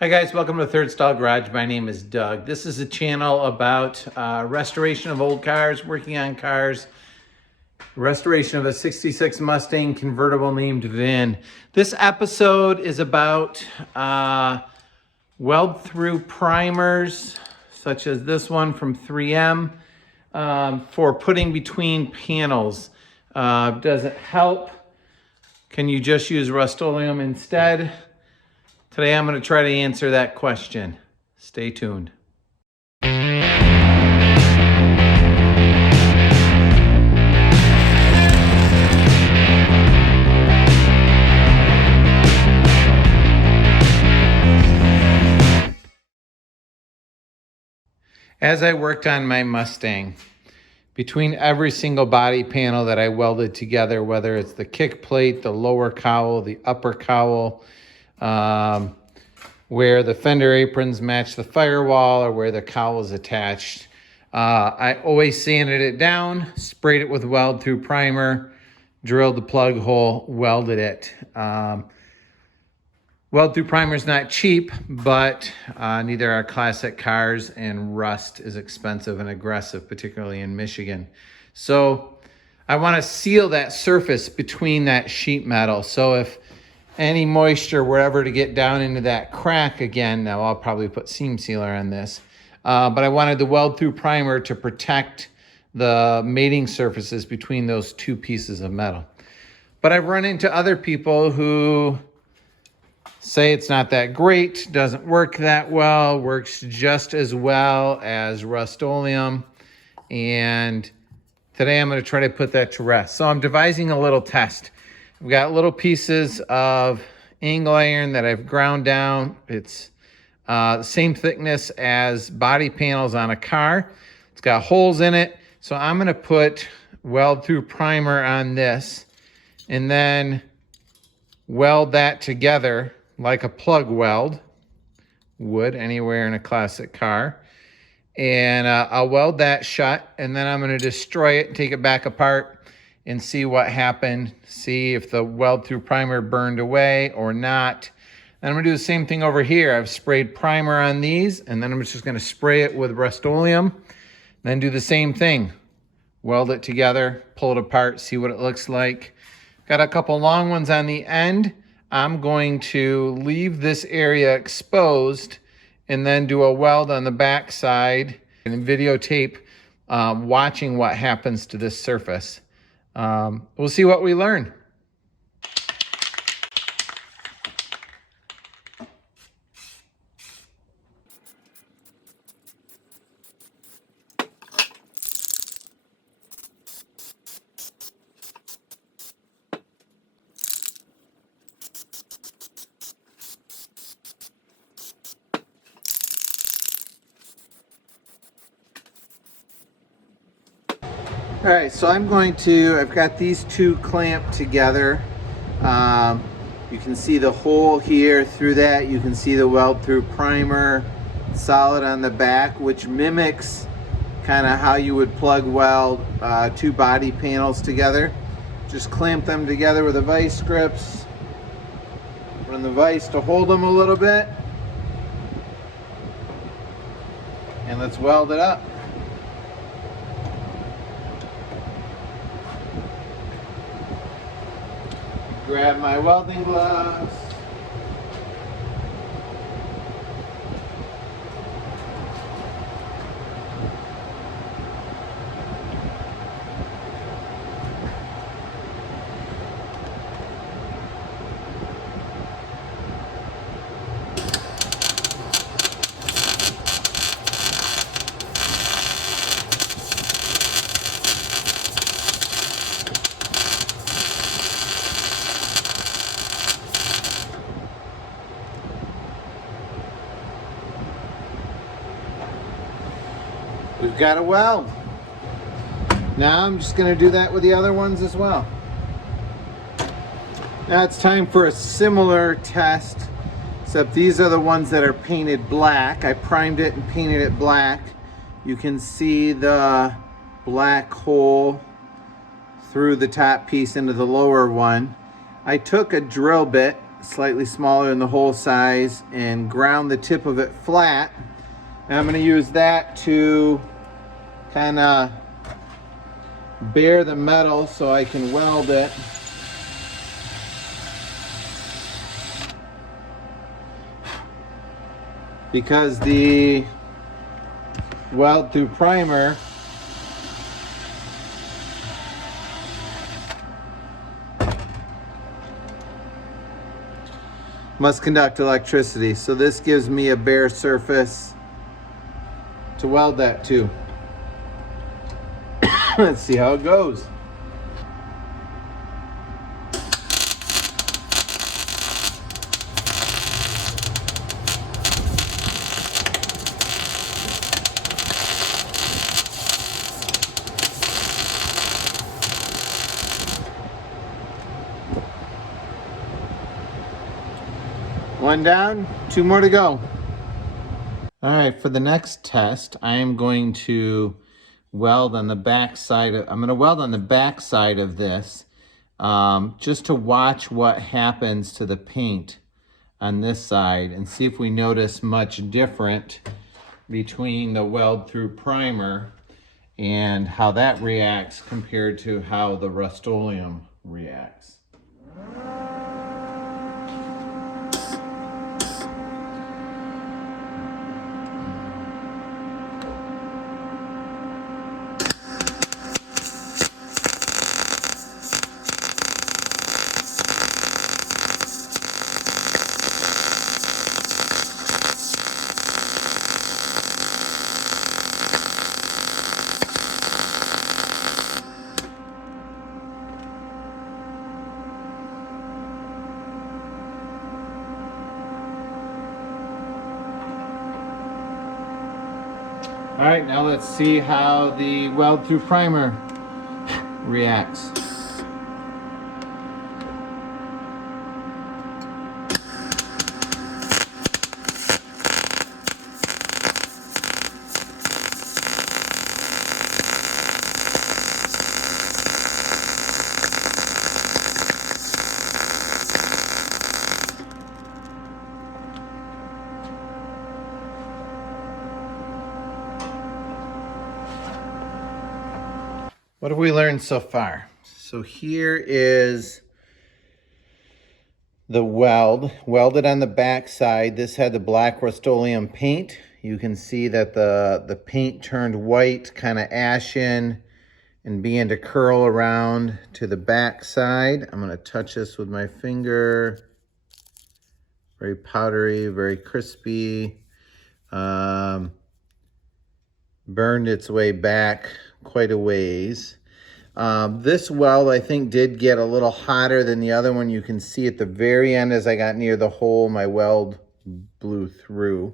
Hi guys, welcome to Third Stall Garage. My name is Doug. This is a channel about restoration of old cars, working on cars, restoration of a 66 Mustang convertible named Vin. This episode is about weld through primers, such as this one from 3M, for putting between panels. Does it help? Can you just use Rustoleum instead? Today I'm going to try to answer that question. Stay tuned. As I worked on my Mustang, between every single body panel that I welded together, whether it's the kick plate, the lower cowl, the upper cowl, where the fender aprons match the firewall or where the cowl is attached, I always sanded it down, sprayed it with weld through primer, drilled the plug hole, welded it. Weld through primer is not cheap, but neither are classic cars, and rust is expensive and aggressive, particularly in Michigan. So I want to seal that surface between that sheet metal. So if any moisture were ever to get down into that crack again, now I'll probably put seam sealer on this, but I wanted the weld through primer to protect the mating surfaces between those two pieces of metal. But I've run into other people who say it's not that great, doesn't work that well, works just as well as Rustoleum. And today I'm going to try to put that to rest. So I'm devising a little test. I've got little pieces of angle iron that I've ground down. It's the same thickness as body panels on a car. It's got holes in it. So I'm going to put weld through primer on this and then weld that together like a plug weld would anywhere in a classic car. And I'll weld that shut, and then I'm going to destroy it and take it back apart and see what happened, see if the weld through primer burned away or not. And I'm going to do the same thing over here. I've sprayed primer on these, and then I'm just going to spray it with Rustoleum, then do the same thing. Weld it together, pull it apart, see what it looks like. Got a couple long ones on the end. I'm going to leave this area exposed and then do a weld on the back side and videotape watching what happens to this surface. We'll see what we learn. All right, so I've got these two clamped together. You can see the hole here. Through that, you can see the weld through primer, solid on the back, which mimics kind of how you would plug weld two body panels together. Just clamp them together with the vice grips. Run the vice to hold them a little bit. And let's weld it up. Grab my welding gloves. We've got a weld. Now I'm just going to do that with the other ones as well. Now it's time for a similar test, except these are the ones that are painted black. I primed it and painted it black. You can see the black hole through the top piece into the lower one. I took a drill bit slightly smaller than the hole size, and ground the tip of it flat. And I'm going to use that to kind of bare the metal so I can weld it. Because the weld through primer must conduct electricity. So this gives me a bare surface to weld that to. Let's see how it goes. One down, two more to go. All right, for the next test, I am going to weld on the back side. I'm going to weld on the back side of this, just to watch what happens to the paint on this side and see if we notice much different between the weld through primer and how that reacts compared to how the Rustoleum reacts. All right, now let's see how the weld through primer reacts. What have we learned so far? So here is the weld, welded on the back side. This had the black Rustoleum paint. You can see that the paint turned white, kind of ashen, and began to curl around to the back side. I'm going to touch this with my finger. Very powdery, very crispy. Burned its way back quite a ways. This weld, I think, did get a little hotter than the other one. You can see at the very end, as I got near the hole, my weld blew through.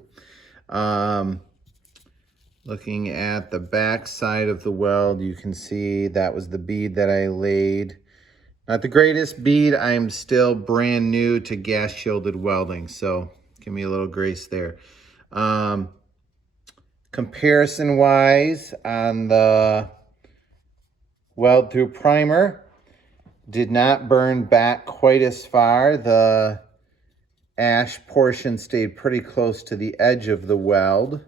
Looking at the back side of the weld, you can see that was the bead that I laid. Not the greatest bead. I'm still brand new to gas shielded welding, so give me a little grace there. Comparison wise, on the weld through primer, did not burn back quite as far. The ash portion stayed pretty close to the edge of the weld.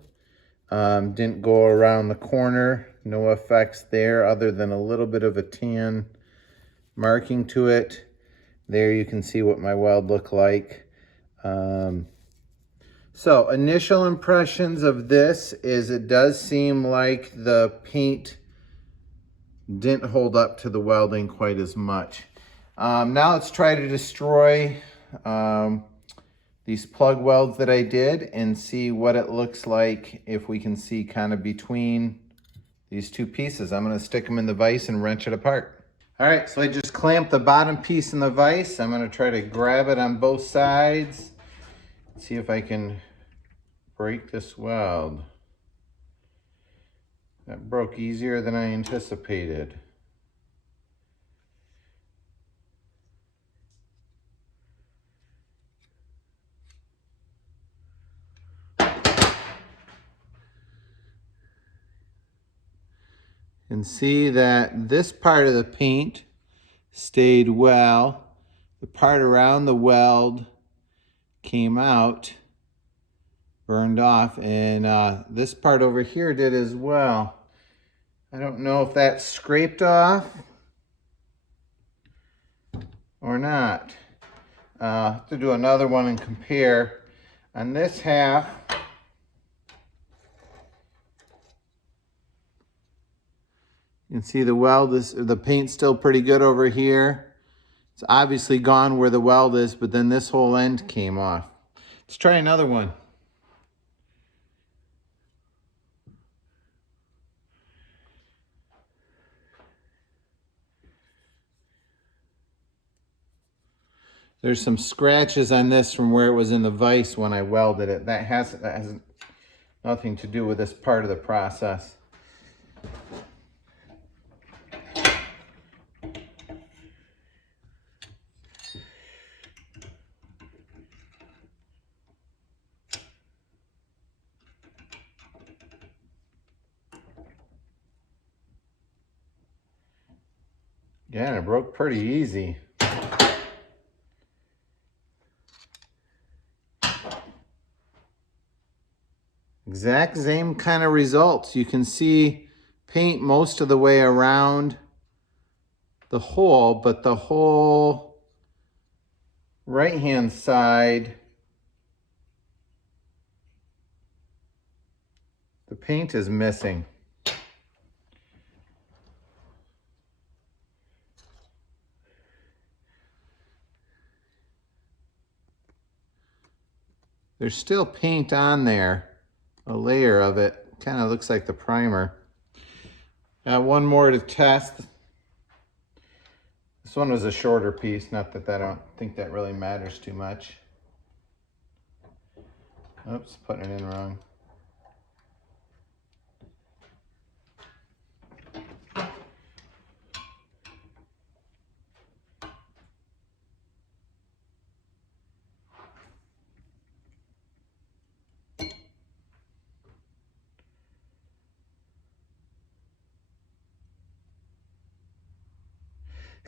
Didn't go around the corner. No effects there other than a little bit of a tan marking to it. There you can see what my weld looked like. So initial impressions of this is it does seem like the paint didn't hold up to the welding quite as much. Now let's try to destroy these plug welds that I did and see what it looks like if we can see kind of between these two pieces. I'm going to stick them in the vise and wrench it apart. All right, so I just clamped the bottom piece in the vise. I'm going to try to grab it on both sides. See if I can break this weld. That broke easier than I anticipated. And see that this part of the paint stayed well, The part around the weld came out, burned off, and this part over here did as well. I don't know if that scraped off or not. Have to do another one and compare. On this half, you can see the paint's still pretty good over here. It's obviously gone where the weld is, but then this whole end came off. Let's try another one. There's some scratches on this from where it was in the vise when I welded it. That has nothing to do with this part of the process. Yeah, it broke pretty easy. Exact same kind of results. You can see paint most of the way around the hole, but the whole right-hand side, the paint is missing. There's still paint on there, a layer of it. Kind of looks like the primer. Got one more to test. This one was a shorter piece, not that I don't think that really matters too much. Oops, putting it in wrong.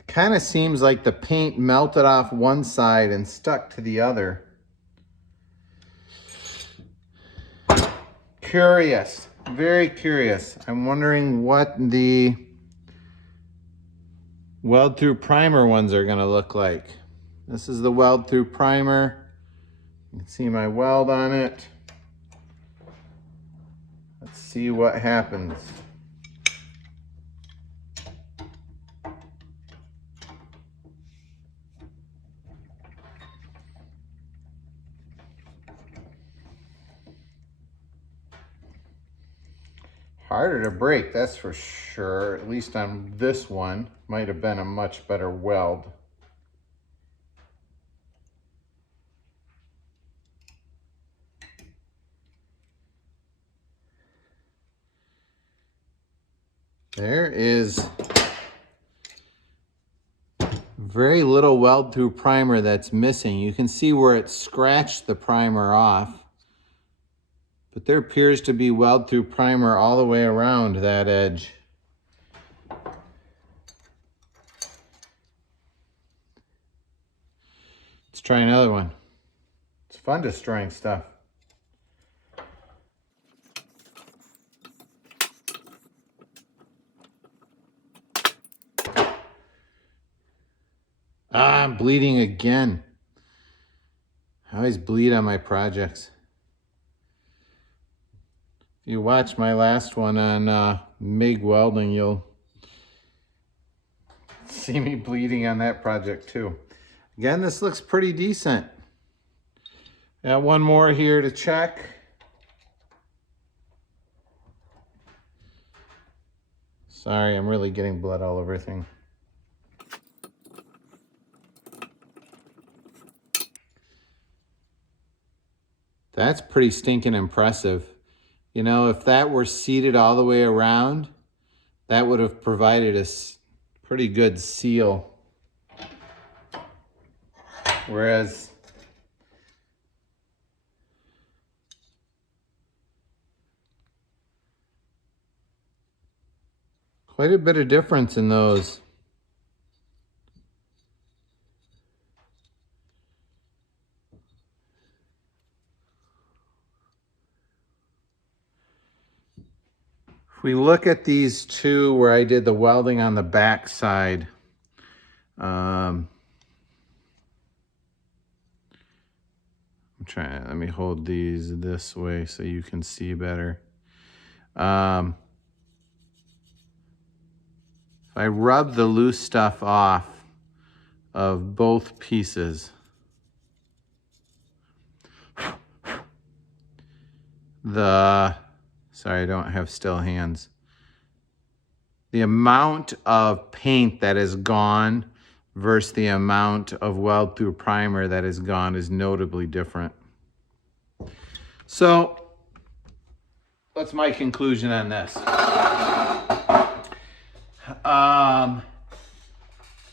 Kind of seems like the paint melted off one side and stuck to the other. Curious, very curious. I'm wondering what the weld through primer ones are gonna look like. This is the weld through primer. You can see my weld on it. Let's see what happens. Harder to break, that's for sure. At least on this one. Might have been a much better weld. There is very little weld through primer that's missing. You can see where it scratched the primer off. But there appears to be weld through primer all the way around that edge. Let's try another one. It's fun destroying stuff. Ah, I'm bleeding again. I always bleed on my projects. If you watch my last one on MIG welding, you'll see me bleeding on that project too. Again, this looks pretty decent. Got one more here to check. Sorry, I'm really getting blood all over everything. That's pretty stinking impressive. You know, if that were seated all the way around, that would have provided a pretty good seal. Whereas quite a bit of difference in those. If we look at these two where I did the welding on the back side, I'm trying, let me hold these this way so you can see better. If I rub the loose stuff off of both pieces, sorry, I don't have still hands. The amount of paint that is gone versus the amount of weld through primer that is gone is notably different. So what's my conclusion on this?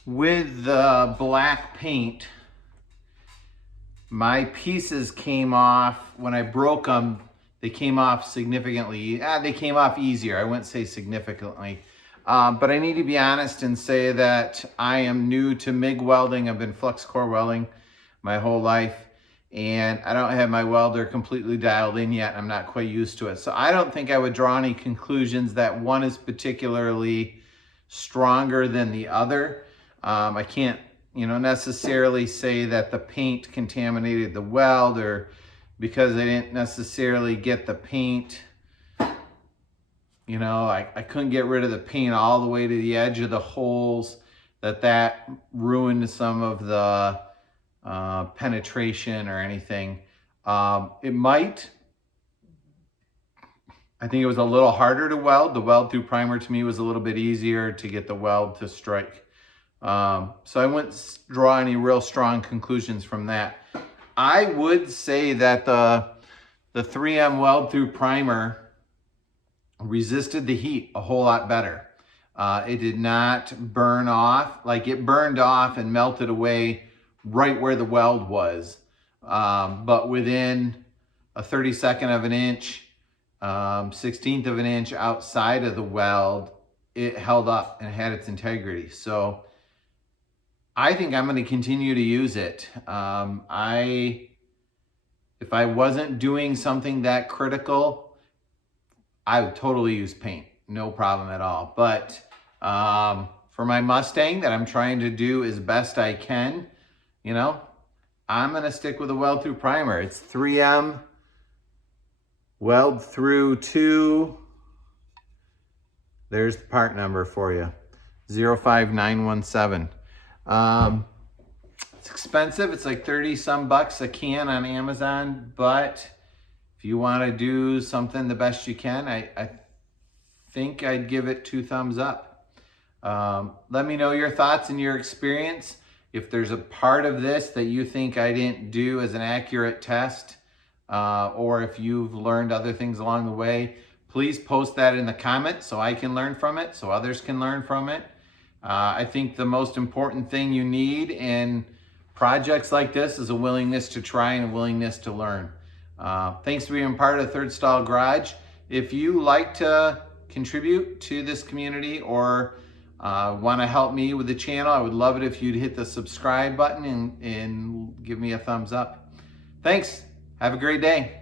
With the black paint, my pieces came off, when I broke them, they came off significantly. They came off easier. I wouldn't say significantly. But I need to be honest and say that I am new to MIG welding. I've been flux core welding my whole life, and I don't have my welder completely dialed in yet. I'm not quite used to it. So I don't think I would draw any conclusions that one is particularly stronger than the other. I can't, necessarily say that the paint contaminated the weld, or because I didn't necessarily get the paint, I couldn't get rid of the paint all the way to the edge of the holes, that ruined some of the penetration or anything. It might. I think it was a little harder to weld. The weld through primer to me was a little bit easier to get the weld to strike. So I wouldn't draw any real strong conclusions from that. I would say that the 3M weld through primer resisted the heat a whole lot better. It did not burn off. Like, it burned off and melted away right where the weld was. But within a 32nd of an inch, 16th of an inch outside of the weld, it held up and had its integrity. So I think I'm going to continue to use it. If I wasn't doing something that critical, I would totally use paint, no problem at all. But for my Mustang that I'm trying to do as best I can, I'm going to stick with a weld through primer. It's 3M weld through 2. There's the part number for you, 05917. It's expensive. It's like 30 some bucks a can on Amazon, but if you want to do something the best you can, I think I'd give it 2 thumbs up. Let me know your thoughts and your experience. If there's a part of this that you think I didn't do as an accurate test, or if you've learned other things along the way, please post that in the comments so I can learn from it, so others can learn from it. I think the most important thing you need in projects like this is a willingness to try and a willingness to learn. Thanks for being part of Third Stall Garage. If you like to contribute to this community or want to help me with the channel, I would love it if you'd hit the subscribe button and give me a thumbs up. Thanks. Have a great day.